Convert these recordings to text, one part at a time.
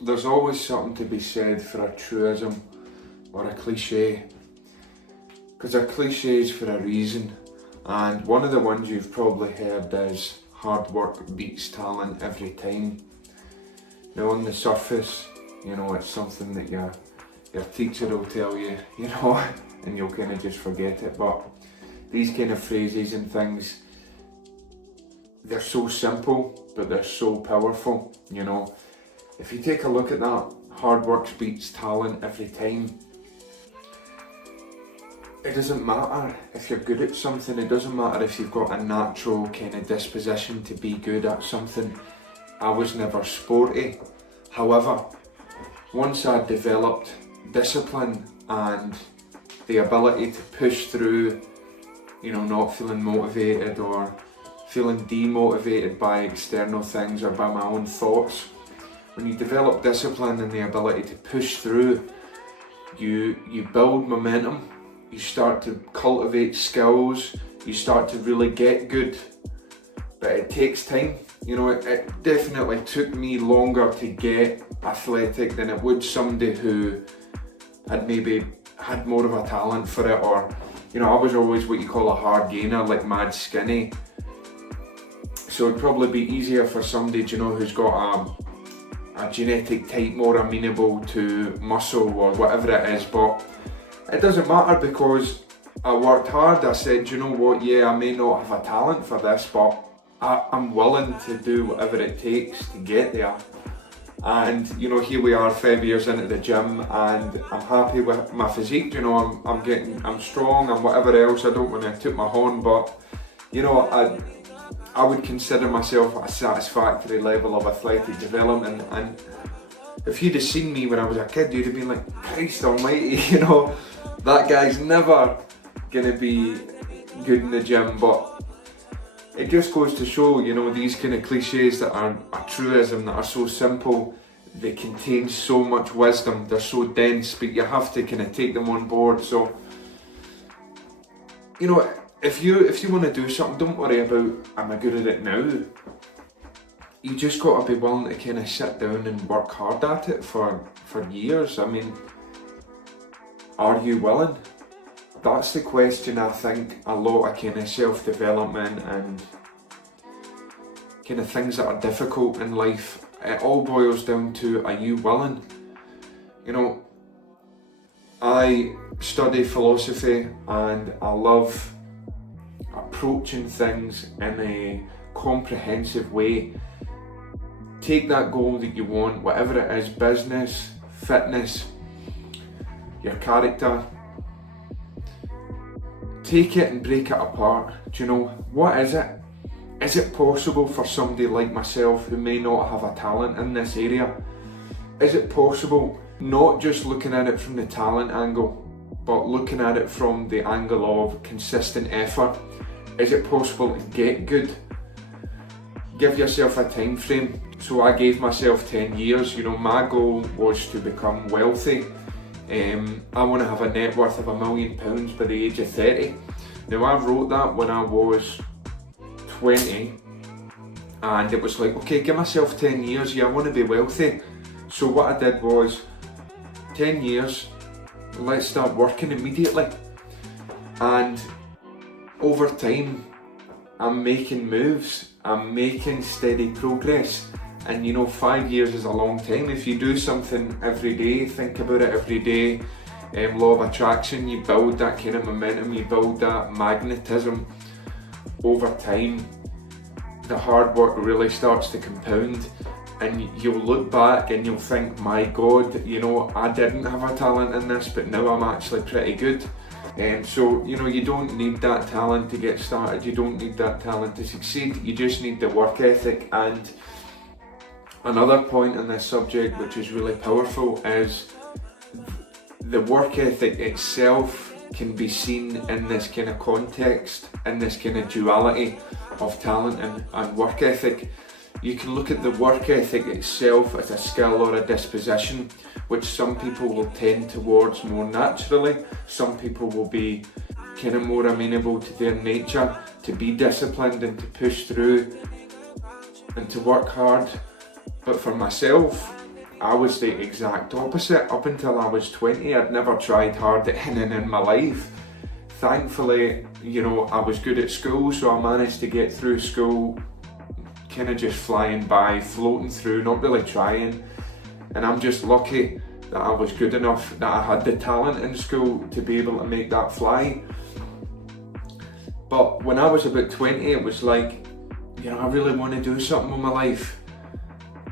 There's always something to be said for a truism or a cliche, because a cliche is for a reason, and one of the ones you've probably heard is hard work beats talent every time. Now on the surface, it's something that your teacher will tell you, and you'll kind of just forget it, but these kind of phrases and things, they're so simple, but they're so powerful, If you take a look at that, hard work beats talent every time. It doesn't matter if you're good at something, it doesn't matter if you've got a natural kind of disposition to be good at something. I was never sporty. However, once I developed discipline and the ability to push through, not feeling motivated or feeling demotivated by external things or by my own thoughts, when you develop discipline and the ability to push through, you build momentum, you start to cultivate skills, you start to really get good, but it takes time. It definitely took me longer to get athletic than it would somebody who had maybe had more of a talent for it, or, I was always what you call a hard gainer, like mad skinny. So it'd probably be easier for somebody, who's got a genetic type more amenable to muscle or whatever it is, but it doesn't matter because I worked hard. I said, I may not have a talent for this, but I'm willing to do whatever it takes to get there. And here we are 5 years into the gym, and I'm happy with my physique. I'm strong and whatever else. I don't want to toot my horn, but I would consider myself at a satisfactory level of athletic development, and if you'd have seen me when I was a kid, you'd have been like, Christ almighty, that guy's never gonna be good in the gym. But it just goes to show, these kind of cliches that are a truism, that are so simple, they contain so much wisdom, they're so dense, but you have to kind of take them on board. So, if you want to do something, don't worry about, am I good at it now? You just got to be willing to kind of sit down and work hard at it for years. I mean, are you willing? That's the question. I think a lot of kind of self-development and kind of things that are difficult in life, it all boils down to, are you willing? I study philosophy and I love approaching things in a comprehensive way. Take that goal that you want, whatever it is, business, fitness, your character, take it and break it apart. What is it? Is it possible for somebody like myself who may not have a talent in this area? Is it possible, not just looking at it from the talent angle, but looking at it from the angle of consistent effort? Is it possible to get good? Give yourself a time frame. So I gave myself 10 years. My goal was to become wealthy. I want to have a net worth of £1 million by the age of 30. Now I wrote that when I was 20, and it was like, okay, give myself 10 years, I want to be wealthy. So what I did was, 10 years, let's start working immediately. And over time, I'm making moves, I'm making steady progress. And 5 years is a long time. If you do something every day, think about it every day, law of attraction, you build that kind of momentum, you build that magnetism. Over time, the hard work really starts to compound, and you'll look back and you'll think, my God, I didn't have a talent in this, but now I'm actually pretty good. So, you don't need that talent to get started, you don't need that talent to succeed, you just need the work ethic. And another point on this subject, which is really powerful, is the work ethic itself can be seen in this kind of context, in this kind of duality of talent and work ethic. You can look at the work ethic itself as a skill or a disposition, which some people will tend towards more naturally. Some people will be kind of more amenable to their nature, to be disciplined and to push through and to work hard. But for myself, I was the exact opposite. Up until I was 20, I'd never tried hard at anything in my life. Thankfully, you know, I was good at school, so I managed to get through school kind of just flying by, floating through, not really trying. And I'm just lucky that I was good enough, that I had the talent in school to be able to make that fly. But when I was about 20, it was like, you know, I really want to do something with my life.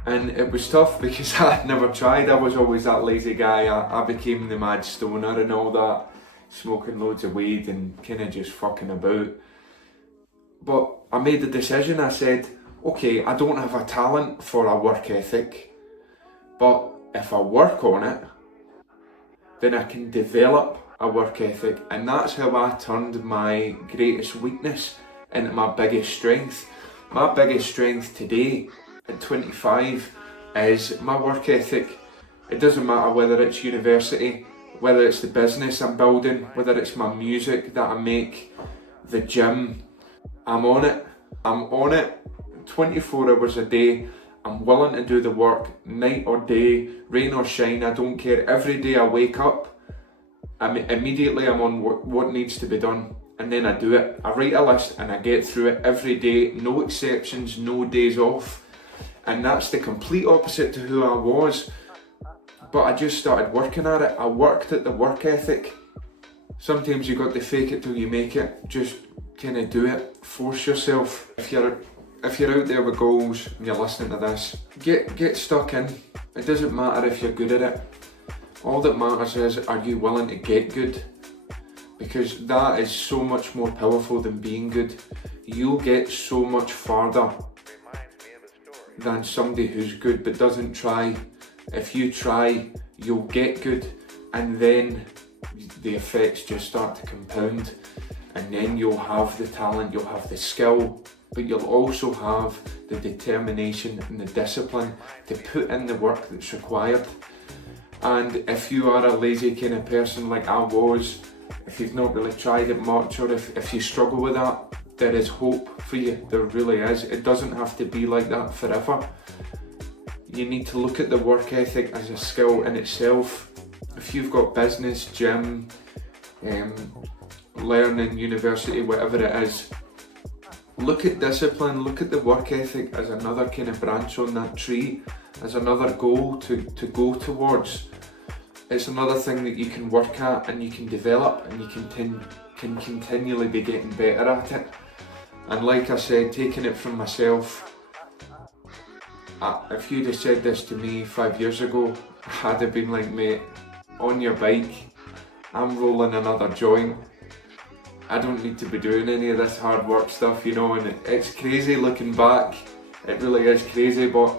And it was tough because I had never tried. I was always that lazy guy. I became the mad stoner and all that, smoking loads of weed and kind of just fucking about. But I made the decision. I said, okay, I don't have a talent for a work ethic, but if I work on it, then I can develop a work ethic. And that's how I turned my greatest weakness into my biggest strength. My biggest strength today at 25 is my work ethic. It doesn't matter whether it's university, whether it's the business I'm building, whether it's my music that I make, the gym. I'm on it. I'm on it 24 hours a day. I'm willing to do the work, night or day, rain or shine, I don't care. Every day I wake up, immediately I'm on what needs to be done, and then I do it. I write a list and I get through it every day, no exceptions, no days off. And that's the complete opposite to who I was. But I just started working at it. I worked at the work ethic. Sometimes you got to fake it till you make it. Just kind of do it. Force yourself. If you're out there with goals and you're listening to this, get stuck in. It doesn't matter if you're good at it. All that matters is, are you willing to get good? Because that is so much more powerful than being good. You'll get so much farther than somebody who's good but doesn't try. If you try, you'll get good, and then the effects just start to compound, and then you'll have the talent, you'll have the skill, but you'll also have the determination and the discipline to put in the work that's required. And if you are a lazy kind of person like I was, if you've not really tried it much, or if you struggle with that, there is hope for you. There really is. It doesn't have to be like that forever. You need to look at the work ethic as a skill in itself. If you've got business, gym, learning, university, whatever it is, look at discipline, look at the work ethic as another kind of branch on that tree, as another goal to go towards. It's another thing that you can work at and you can develop, and you can continually be getting better at it. And like I said, taking it from myself, if you'd have said this to me 5 years ago, I'd have been like, mate, on your bike, I'm rolling another joint. I don't need to be doing any of this hard work stuff, you know, and it's crazy looking back. It really is crazy, but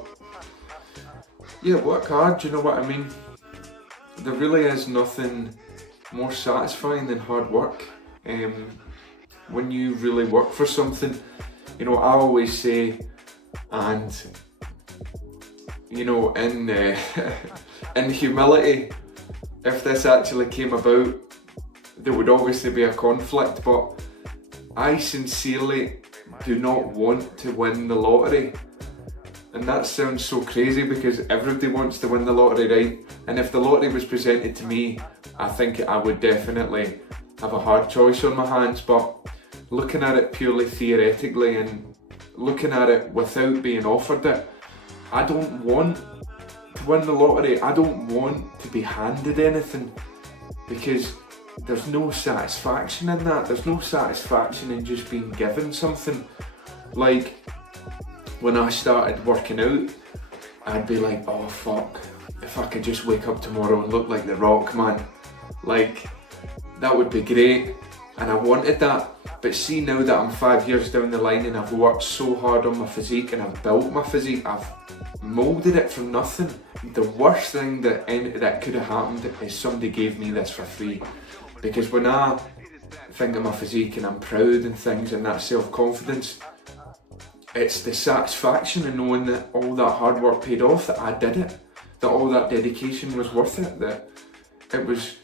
yeah, work hard, do you know what I mean? There really is nothing more satisfying than hard work. When you really work for something, you know, I always say, and you know, in humility, if this actually came about, there would obviously be a conflict, but I sincerely do not want to win the lottery. And that sounds so crazy because everybody wants to win the lottery, right? And if the lottery was presented to me, I think I would definitely have a hard choice on my hands. But looking at it purely theoretically and looking at it without being offered it, I don't want to win the lottery. I don't want to be handed anything, because there's no satisfaction in that. There's no satisfaction in just being given something. Like, when I started working out, I'd be like, oh fuck, if I could just wake up tomorrow and look like The Rock, man. Like, that would be great. And I wanted that. But see, now that I'm 5 years down the line and I've worked so hard on my physique and I've built my physique, I've moulded it from nothing. The worst thing that could have happened is somebody gave me this for free. Because when I think of my physique and I'm proud and things and that self-confidence, it's the satisfaction in knowing that all that hard work paid off, that I did it, that all that dedication was worth it, that it was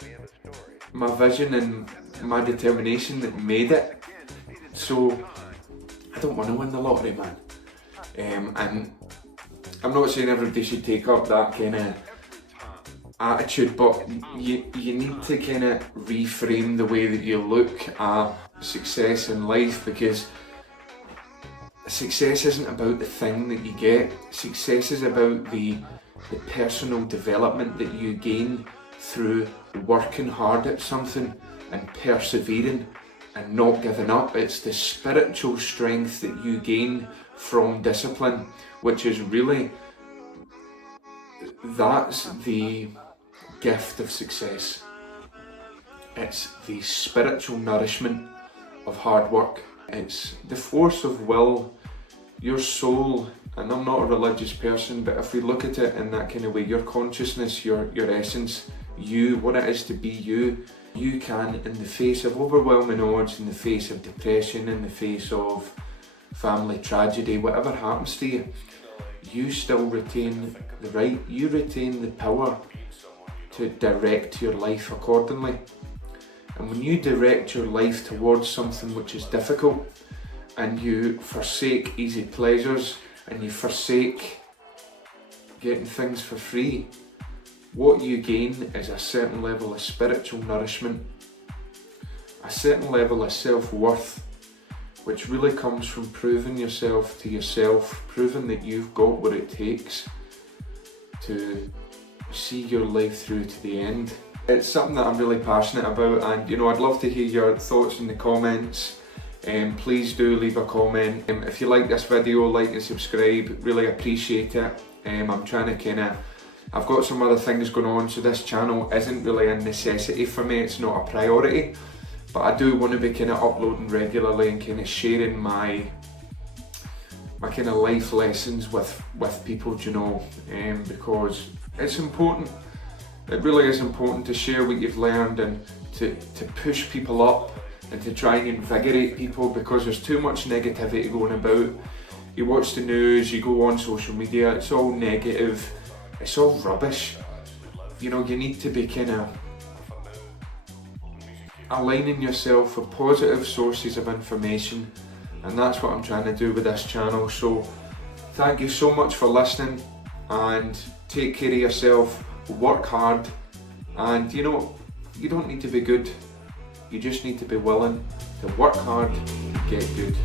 my vision and my determination that made it. So I don't want to win the lottery, man. And I'm not saying everybody should take up that kind of attitude, but you need to kind of reframe the way that you look at success in life, because success isn't about the thing that you get. Success is about the personal development that you gain through working hard at something and persevering and not giving up. It's the spiritual strength that you gain from discipline, which is really, that's the gift of success. It's the spiritual nourishment of hard work. It's the force of will, your soul, and I'm not a religious person, but if we look at it in that kind of way, your consciousness, your essence, you, what it is to be you, you can, in the face of overwhelming odds, in the face of depression, in the face of family tragedy, whatever happens to you, you still retain the right, you retain the power to direct your life accordingly. And when you direct your life towards something which is difficult, and you forsake easy pleasures, and you forsake getting things for free, what you gain is a certain level of spiritual nourishment, a certain level of self-worth, which really comes from proving yourself to yourself, proving that you've got what it takes to see your life through to the end. It's something that I'm really passionate about, and you know, I'd love to hear your thoughts in the comments. Please do leave a comment. If you like this video, like and subscribe, really appreciate it. I'm trying to I've got some other things going on, so this channel isn't really a necessity for me, it's not a priority, but I do want to be uploading regularly and sharing my kind of life lessons with people, you know, because it's important. It really is important to share what you've learned and to push people up and to try and invigorate people, because there's too much negativity going about. You watch the news, you go on social media, it's all negative, it's all rubbish. You know, you need to be aligning yourself with positive sources of information, and that's what I'm trying to do with this channel. So thank you so much for listening, and take care of yourself, work hard, and you know, you don't need to be good, you just need to be willing to work hard and get good.